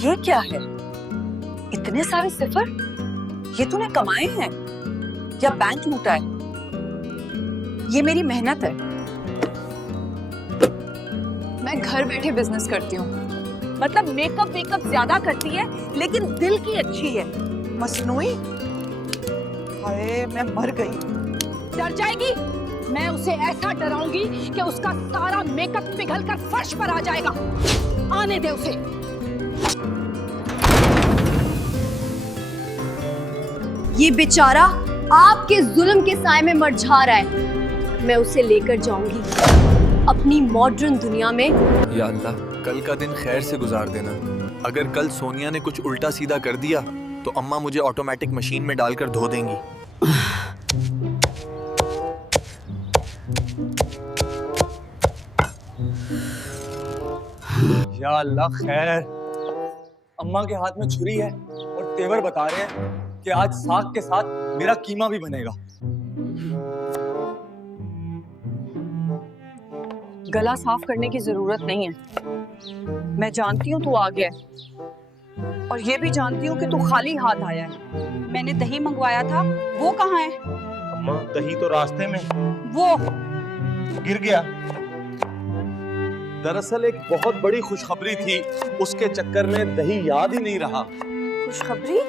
ये क्या है? इतने सारे सिफर? ये तूने कमाए हैं या बैंक लूटा है? ये मेरी मेहनत है। मैं घर बैठे बिजनेस करती हूँ। मतलब मेकअप ज्यादा करती है लेकिन दिल की अच्छी है। मसनूई? हाय मैं मर गई। डर जाएगी। मैं उसे ऐसा डराऊंगी कि उसका सारा मेकअप पिघल कर फर्श पर आ जाएगा। आने दे उसे। ये बेचारा आपके जुल्म के साए में मरझा रहा है। मैं उसे लेकर जाऊंगी अपनी मॉडर्न दुनिया में। या अल्लाह, कल का दिन खैर से गुजार देना। अगर कल सोनिया ने कुछ उल्टा सीधा कर दिया तो अम्मा मुझे ऑटोमेटिक मशीन में डालकर धो देंगी। या अल्लाह खैर। अम्मा के हाथ में छुरी है और तेवर बता रहे हैं कि आज साग के साथ मेरा कीमा भी बनेगा। गला साफ करने की जरूरत नहीं है। मैं जानती हूँ तू आ गया है और ये भी जानती हूँ कि तू खाली हाथ आया है। मैंने दही मंगवाया था, वो कहाँ है? अम्मा दही तो रास्ते में वो गिर गया। दरअसल एक बहुत बड़ी खुशखबरी थी, उसके चक्कर में दही याद ही नहीं रहा। खुशखबरी?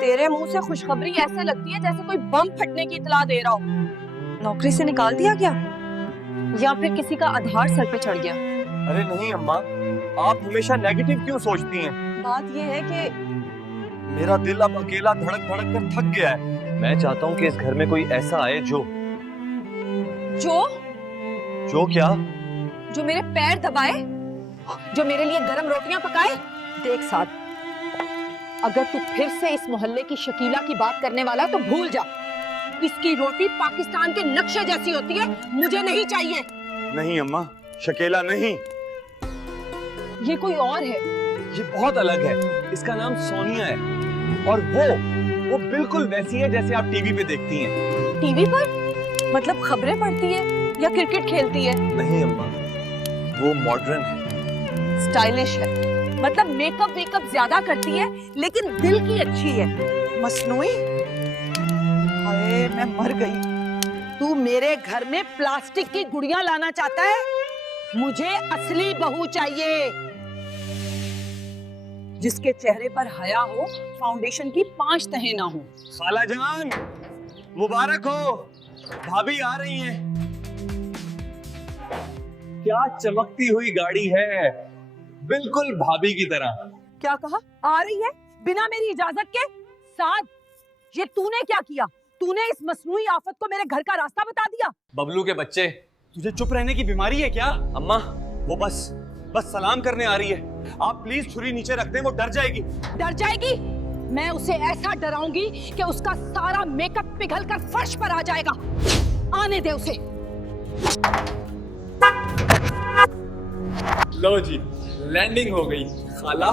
तेरे मुंह से खुशखबरी ऐसे लगती है जैसे कोई बम फटने की इतला दे रहा हो। नौकरी से निकाल दिया गया या फिर किसी का आधार सर पे चढ़ गया? अरे नहीं अम्मा, आप हमेशा नेगेटिव क्यों सोचती हैं? बात ये है कि मेरा दिल अब अकेला धड़क धड़क कर थक गया है। मैं चाहता हूँ कि इस घर में कोई ऐसा आए जो क्या? जो मेरे पैर दबाए, जो मेरे लिए गरम रोटियां पकाए। देख साथ, अगर तू फिर से इस मोहल्ले की शकीला की बात करने वाला तो भूल जा। इसकी रोटी पाकिस्तान के नक्शे जैसी होती है, मुझे नहीं चाहिए। नहीं अम्मा, शकीला नहीं। ये कोई और है। ये बहुत अलग है। इसका नाम सोनिया है और वो बिल्कुल वैसी है जैसे आप टीवी पे देखती हैं। टीवी पर? मतलब खबरें पढ़ती है या क्रिकेट खेलती है? नहीं अम्मा, वो मॉडर्न है, स्टाइलिश है। मतलब मेकअप ज्यादा करती है लेकिन दिल की अच्छी है। मसनूई? हाय मैं मर गई। तू मेरे घर में प्लास्टिक की गुड़ियां लाना चाहता है? मुझे असली बहू चाहिए, जिसके चेहरे पर हया हो, फाउंडेशन की 5 तहें ना हो। खाला जान मुबारक हो, भाभी आ रही हैं। क्या चमकती हुई गाड़ी है, बिल्कुल भाभी की तरह। क्या कहा? आ रही है बिना मेरी इजाजत के? साद, ये तूने क्या किया? तूने इस मसनूई आफत को मेरे घर का रास्ता बता दिया। बबलू के बच्चे, तुझे चुप रहने की बीमारी है क्या? अम्मा वो बस सलाम करने आ रही है। आप प्लीज छुरी नीचे रख दें, वो डर जाएगी। डर जाएगी? मैं उसे ऐसा डराऊंगी कि उसका सारा मेकअप पिघल कर फर्श पर आ जाएगा। आने दे उसे। लो जी, लैंडिंग हो गई। खाला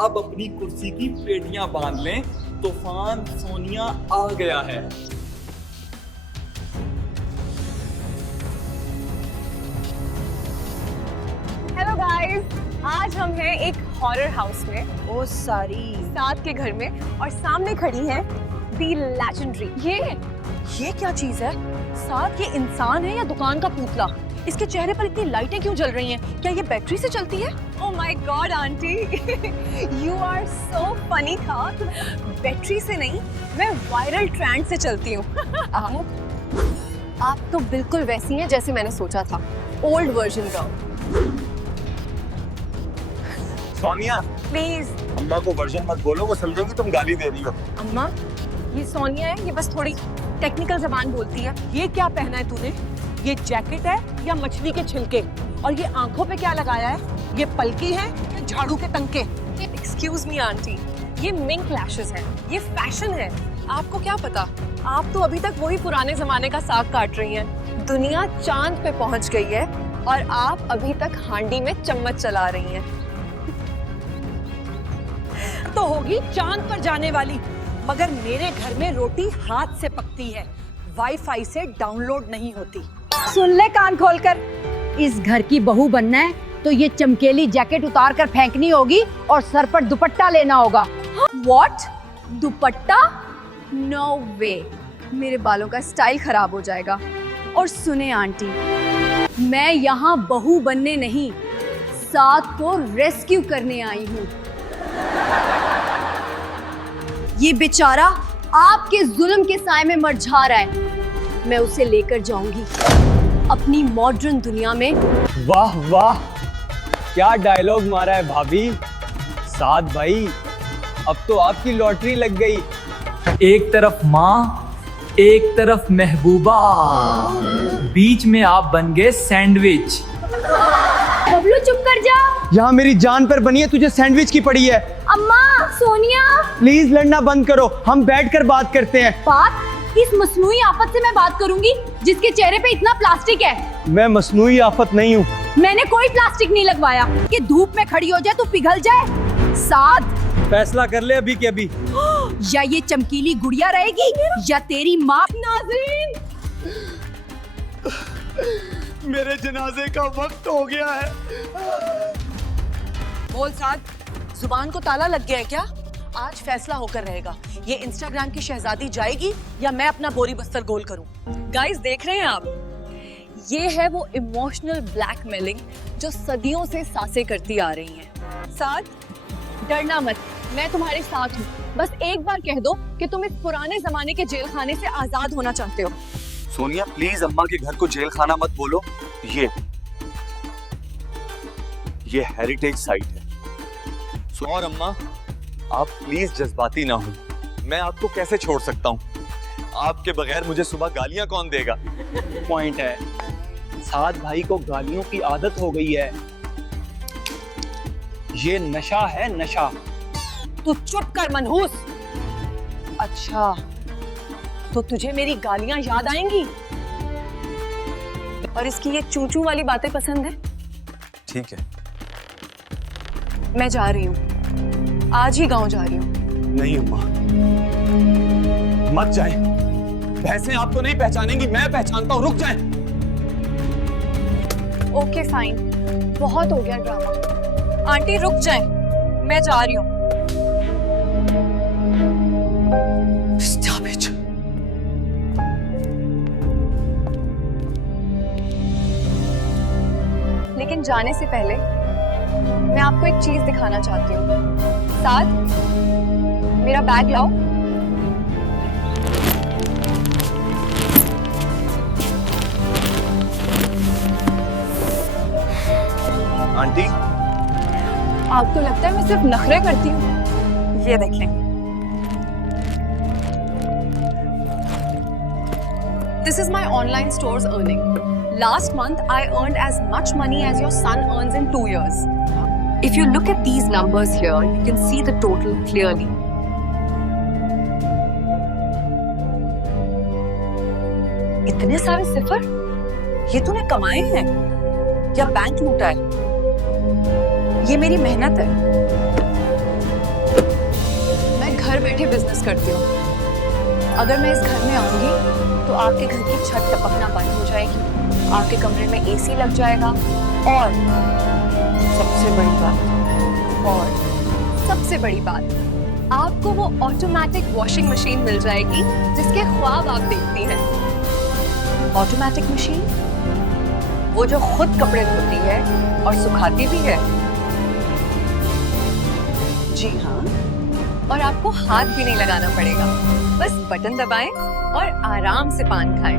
अब अपनी कुर्सी की पेटियां बांध लें, तूफान सोनिया आ गया है। हेलो गाइस, आज हम हैं एक हॉरर हाउस में। ओ सारी साथ के घर में और सामने खड़ी है दी लेजेंडरी। ये क्या चीज है? साथ ये इंसान है या दुकान का पुतला? इसके चेहरे पर इतनी लाइटें क्यों जल रही हैं? क्या ये बैटरी से चलती है? Oh my god aunty, you are so funny. था बैटरी से नहीं, मैं वायरल ट्रेंड से चलती हूँ। आप तो बिल्कुल वैसी हैं जैसे मैंने सोचा था, old version girl. Sonia please. अम्मा को वर्जन मत बोलो, वो समझोगी तुम गाली दे रही हो। अम्मा, ये सोनिया है, ये बस थोड़ी टेक्निकल जबान बोलती है। ये क्या पहना है तूने? ये जैकेट है या मछली के छिलके? और ये आंखों पे क्या लगाया है? ये पलकी है या झाड़ू के टंके? एक्सक्यूज मी आंटी, ये मिंक लैशेस हैं, ये फैशन है। आपको क्या पता, आप तो अभी तक वही पुराने जमाने का साग काट रही हैं। दुनिया चांद पे पहुंच गई है और आप अभी तक हांडी में चम्मच चला रही हैं। तो होगी चांद पर जाने वाली, मगर मेरे घर में रोटी हाथ से पकती है, वाईफाई से डाउनलोड नहीं होती। सुन ले कान खोलकर, इस घर की बहू बनना है तो ये चमकेली जैकेट उतार कर फेंकनी होगी और सर पर दुपट्टा लेना होगा। व्हाट? दुपट्टा? नो वे, मेरे बालों का स्टाइल खराब हो जाएगा। और सुने आंटी, मैं यहाँ बहू बनने नहीं, साथ को रेस्क्यू करने आई हूँ। ये बेचारा आपके जुल्म के साए में मरझा रहा है, मैं उसे लेकर जाऊंगी अपनी मॉडर्न दुनिया में। वाह वाह, क्या डायलॉग मारा है भाभी। साद भाई, अब तो आपकी लॉटरी लग गई। एक तरफ माँ, एक तरफ महबूबा, बीच में आप बन गए सैंडविच। बबलू चुप कर जा। यहाँ मेरी जान पर बनी है, तुझे सैंडविच की पड़ी है। अम्मा, सोनिया। प्लीज लड़ना बंद करो, हम बैठकर बात करते हैं। बात? इस मसनूई आफत से मैं बात करूंगी जिसके चेहरे पे इतना प्लास्टिक है। मैं मसनूई आफत नहीं हूँ। मैंने कोई प्लास्टिक नहीं लगवाया कि धूप में खड़ी हो जाए तो पिघल जाए। साद, फैसला कर ले अभी के अभी। या ये चमकीली गुड़िया रहेगी या तेरी माँ। नाज़रीन, मेरे जनाजे का वक्त हो गया है। बोल साद, जुबान को ताला लग गया है क्या? आज फैसला होकर रहेगा, ये इंस्टाग्राम की शहजादी जाएगी या मैं अपना बोरी बस्तर गोल करूं। गाइस देख रहे हैं आप, ये है वो इमोशनल ब्लैकमेलिंग जो सदियों से सासें करती आ रही हैं। साथ, डरना मत, मैं तुम्हारे साथ हूँ। बस एक बार कह दो कि तुम इस पुराने जमाने के जेल खाने से आजाद होना चाहते हो। सोनिया प्लीज अम्मा के घर को जेल खाना मत बोलो। ये हेरिटेज साइट है। और अम्मा, आप प्लीज जज्बाती ना हो। मैं आपको कैसे छोड़ सकता हूँ? आपके बगैर मुझे सुबह गालियां कौन देगा? पॉइंट है, साद भाई को गालियों की आदत हो गई है। ये नशा है, नशा। तू चुप कर मनहूस। अच्छा, तो तुझे मेरी गालियां याद आएंगी और इसकी ये चूचू वाली बातें पसंद है? ठीक है। मैं जा रही हूँ, आज ही गांव जा रही हूँ। नहीं अम्मा, मत जाए। भैंसें आपको नहीं पहचानेंगी, मैं पहचानता हूँ। रुक जाए। ओके फाइन, बहुत हो गया ड्रामा। आंटी रुक जाए, मैं जा रही हूँ। लेकिन जाने से पहले मैं आपको एक चीज दिखाना चाहती हूँ। साथ, मेरा बैग लाओ। आंटी, आपको लगता है मैं सिर्फ नखरे करती हूँ? ये देखें, This is my online store's earning. Last month, I earned as much money as your son earns in 2 years. If you look at these numbers here, you can see the total clearly. इतने सारे सिफर, ये तूने कमाए हैं या bank लूटा है? ये मेरी मेहनत है। मैं घर बैठे बिजनेस करती हूँ। अगर मैं इस घर में आऊंगी तो आपके घर की छत टपकना बंद हो जाएगी, आपके कमरे में एसी लग जाएगा और सबसे बड़ी बात, आपको वो ऑटोमेटिक वॉशिंग मशीन मिल जाएगी जिसके ख्वाब आप देखती हैं। Automatic machine? वो जो खुद कपड़े धोती है और सुखाती भी है? जी हाँ। और आपको हाथ भी नहीं लगाना पड़ेगा, बस बटन दबाएं और आराम से पान खाएं।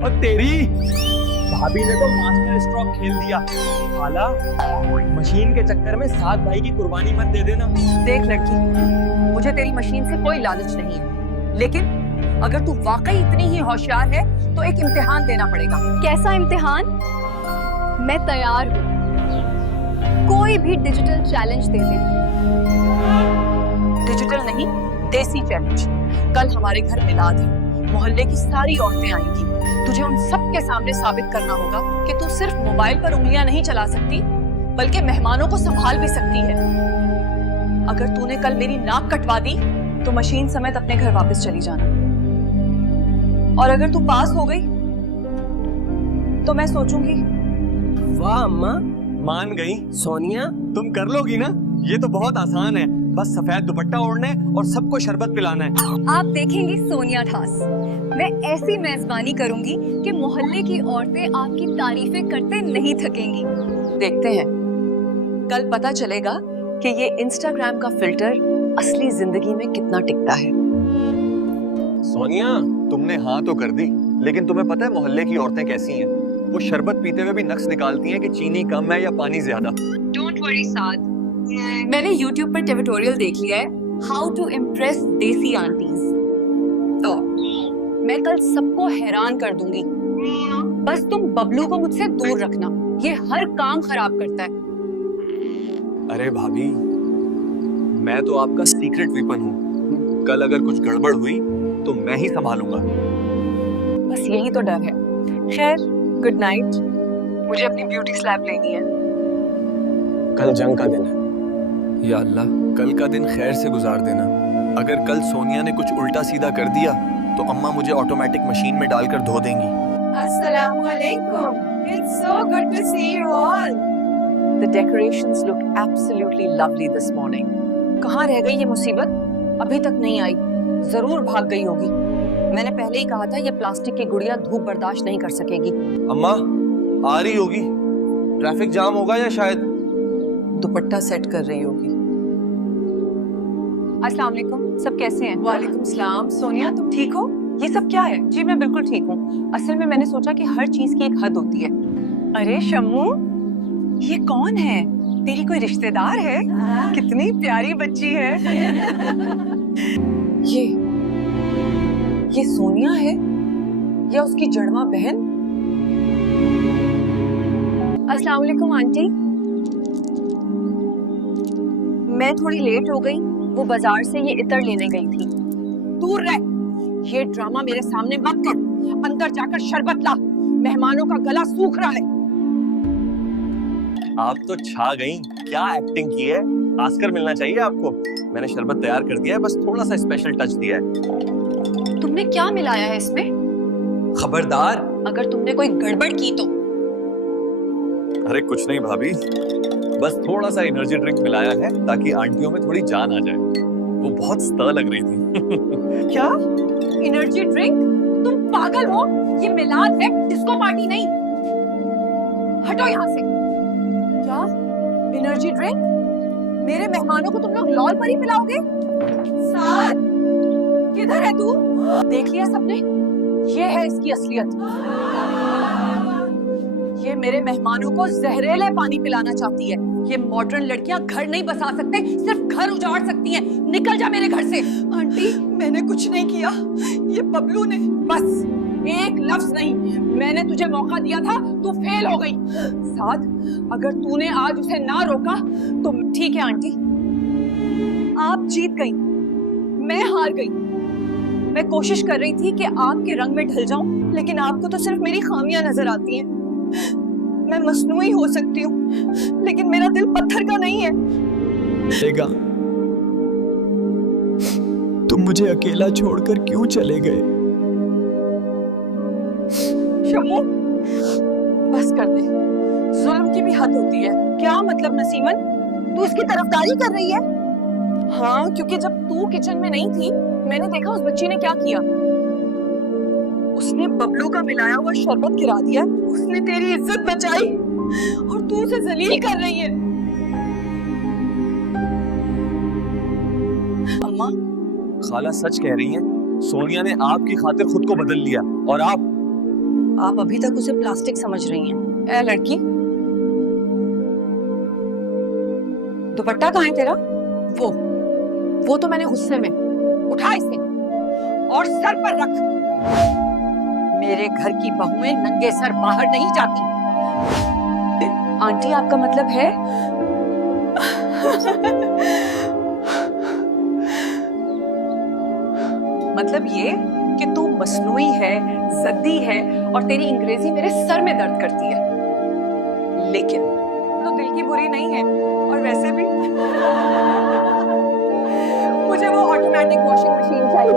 और तेरी भाभी ने तो मास्टर स्ट्रोक खेल दिया। खाला, मशीन के चक्कर में साद भाई की कुर्बानी मत दे देना। देख लड़की, मुझे तेरी मशीन से कोई लालच नहीं है, लेकिन अगर तू वाकई इतनी ही होशियार है तो एक इम्तिहान देना पड़ेगा। कैसा इम्तिहान? मैं तैयार हूँ, कोई भी डिजिटल चैलेंज दे दे। डिजिटल नहीं, देसी चैलेंज। कल हमारे घर मिलाद है, मोहल्ले की सारी औरतें आएंगी। तुझे उन सब के सामने साबित करना होगा कि तू सिर्फ मोबाइल पर उंगलियां नहीं चला सकती, बल्कि मेहमानों को संभाल भी सकती है। अगर तूने कल मेरी नाक कटवा दी तो मशीन समेत अपने घर वापस चली जाना। और अगर तू पास हो गई तो मैं सोचूंगी। वाह अम्मा। मान गई? सोनिया तुम कर लोगी ना? ये तो बहुत आसान है, बस सफेद दुपट्टा ओढ़ना है और सबको शरबत पिलाना है। आप देखेंगी सोनिया ठास, मैं ऐसी मेजबानी करूंगी कि मोहल्ले की औरतें आपकी तारीफें करते नहीं थकेंगी। देखते हैं, कल पता चलेगा कि ये इंस्टाग्राम का फिल्टर असली जिंदगी में कितना टिकता है। सोनिया, तुमने हाँ तो कर दी, लेकिन तुम्हें पता है मोहल्ले की औरतें कैसी हैं? वो शरबत पीते हुए भी नक्श निकालती हैं कि चीनी कम है या पानी ज्यादा। डोंट वरी साद, मैंने YouTube पर ट्यूटोरियल देख लिया है, हाउ टू इम्प्रेस देसी आंटीज। तो मैं कल सबको हैरान कर दूंगी। बस तुम बबलू को मुझसे दूर रखना, ये हर काम खराब करता है। अरे भाभी, मैं तो आपका सीक्रेट वीपन हूँ। कल अगर कुछ गड़बड़ हुई तो मैं ही संभालूंगा। बस यही तो डर है। खैर, गुड नाइट। मुझे अपनी ब्यूटी स्लैब लेनी है। कल जंग का दिन है। या अल्लाह, कल का दिन खैर से गुजार देना। अगर कल सोनिया ने कुछ उल्टा सीधा कर दिया तो अम्मा मुझे ऑटोमेटिक मशीन में डालकर धो देंगी। अस्सलाम वालेकुम, it's so good to see you all. The decorations look absolutely lovely this morning. कहाँ रह गई ये मुसीबत? अभी तक नहीं आई। जरूर भाग गई होगी। मैंने पहले ही कहा था ये प्लास्टिक की गुड़िया धूप बर्दाश्त नहीं कर सकेगी। अम्मा आ रही होगी, ट्रैफिक जाम होगा या शायद दुपट्टा सेट कर रही होगी। अस्सलाम वालेकुम, सब कैसे हैं? वालेकुम सलाम। सोनिया तुम ठीक हो? ये सब क्या है? जी मैं बिल्कुल ठीक हूँ। असल में मैंने सोचा कि हर चीज की एक हद होती है। अरे शम्मू, ये कौन है? तेरी कोई रिश्तेदार है? कितनी प्यारी बच्ची है। ये सोनिया है या उसकी जड़वा बहन? अस्सलाम वालेकुम आंटी, मैं थोड़ी लेट हो गई, वो बाजार से ये इत्र लेने गई थी। दूर रह, ये ड्रामा मेरे सामने मत कर। अंदर जाकर शरबत ला, मेहमानों का गला सूख रहा है। आप तो छा गई। क्या एक्टिंग की है, आस्कर मिलना चाहिए आपको। मैंने शरबत तैयार कर दिया है, बस थोड़ा सा स्पेशल टच दिया है। तुमने क्या मिलाया है इसमें? खबरदार। अगर तुमने कोई गड़बड़ की तो। अरे कुछ नहीं भाभी, बस थोड़ा सा एनर्जी ड्रिंक मिलाया है ताकि आंटियों में थोड़ी जान आ जाए। वो बहुत स्तर लग रही थी। क्या एनर्जी ड्रिंक? तुम पागल हो? ये मिलाद है, डिस्को पार्टी नहीं। हटो यहाँ से। क्या एनर्जी ड्रिंक? मेरे मेहमानों को तुम लोग लॉल पर ही पिलाओगे? साथ किधर है तू? देख लिया सबने, ये है इसकी असलियत। ये मेरे मेहमानों को जहरीले पानी पिलाना चाहती है। ये मॉडर्न लड़कियां घर नहीं बसा सकते, सिर्फ घर उजाड़ सकती हैं। निकल जा मेरे घर से। आंटी, मैंने कुछ नहीं किया, ये बबलू ने। बस एक लफ्ज नहीं, मैंने तुझे मौका दिया था, तू फेल हो गई। साथ, अगर तूने आज उसे ना रोका तो ठीक है आंटी, आप जीत गई, मैं हार गई। मैं कोशिश कर रही थी कि आपके रंग में ढल जाऊं, लेकिन आपको तो सिर्फ मेरी खामियां नजर आती हैं। मैं मसनूई हो सकती हूँ, लेकिन मेरा दिल पत्थर का नहीं है। बेगा, तुम मुझे अकेला छोड़कर क्यों चले गए? शम्मू, बस कर दे। जुल्म की भी हद होती है। क्या मतलब नसीमन, तू इसकी तरफदारी कर रही है? हाँ, क्योंकि जब तू किचन में नहीं थी, मैंने देखा उस बच्ची ने क्या किया। उसने बबलू का मिलाया हुआ शरबत गिरा दिया। उसने तेरी इज्जत बचाई और तू उसे जलील कर रही है। अम्मा, खाला सच कह रही हैं। सोनिया ने आपकी खातिर खुद को बदल लिया और आप अभी तक उसे प्लास्टिक समझ रही हैं। ए लड़की, दुपट्टा कहाँ है तेरा? वो तो मैंने गुस्से में। उठा इसे और सर पर रख। मेरे घर की बहुएं नंगे सर बाहर नहीं जाती। आंटी, आपका मतलब है? मतलब ये कि तू मसनूई है, जद्दी है और तेरी अंग्रेजी मेरे सर में दर्द करती है। लेकिन तो दिल की बुरी नहीं है, और वैसे भी मुझे वो ऑटोमेटिक वॉशिंग मशीन चाहिए।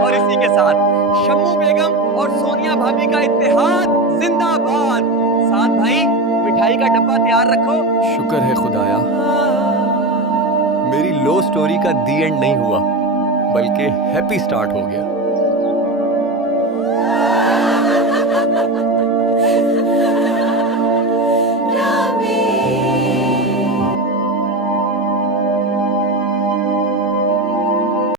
और इसी के साथ शम्मू बेगम और सोनिया भाभी का इत्तेहाद जिंदाबाद। साथ भाई मिठाई का डब्बा तैयार रखो। शुक्र है खुदाया, मेरी लो स्टोरी का दी एंड नहीं हुआ बल्कि हैप्पी स्टार्ट हो गया।